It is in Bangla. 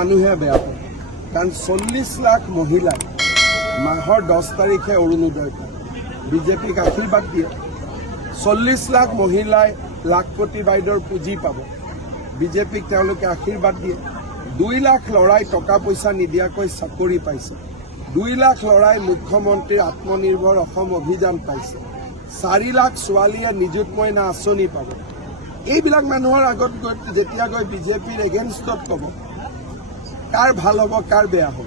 মানুহে বেয়া পায়। কাৰণ চল্লিছ লাখ মহিলাই মাহৰ দহ তাৰিখে অৰুণোদয় পায়। বিজেপিক আশীৰ্বাদ দিয়ে। চল্লিছ লাখ মহিলাই লাখপতি বাইদেউৰ পুঁজি পাব। বিজেপিক তেওঁলোকে আশীৰ্বাদ দিয়ে। দুই লাখ ল'ৰাই টকা পইচা নিদিয়াকৈ চাকৰি পাইছে। দুই লাখ ল'ৰাই মুখ্যমন্ত্ৰীৰ আত্মনিৰ্ভৰ অসম অভিযান পাইছে। চাৰি লাখ ছোৱালীয়ে নিযুত মইনা আঁচনি পাব। এইবিলাক মানুহৰ আগত গৈ যেতিয়া গৈ বিজেপিৰ এগেইনষ্টত ক'ব কাৰ ভালো হ'ব কাৰ বেয়া হ'ব।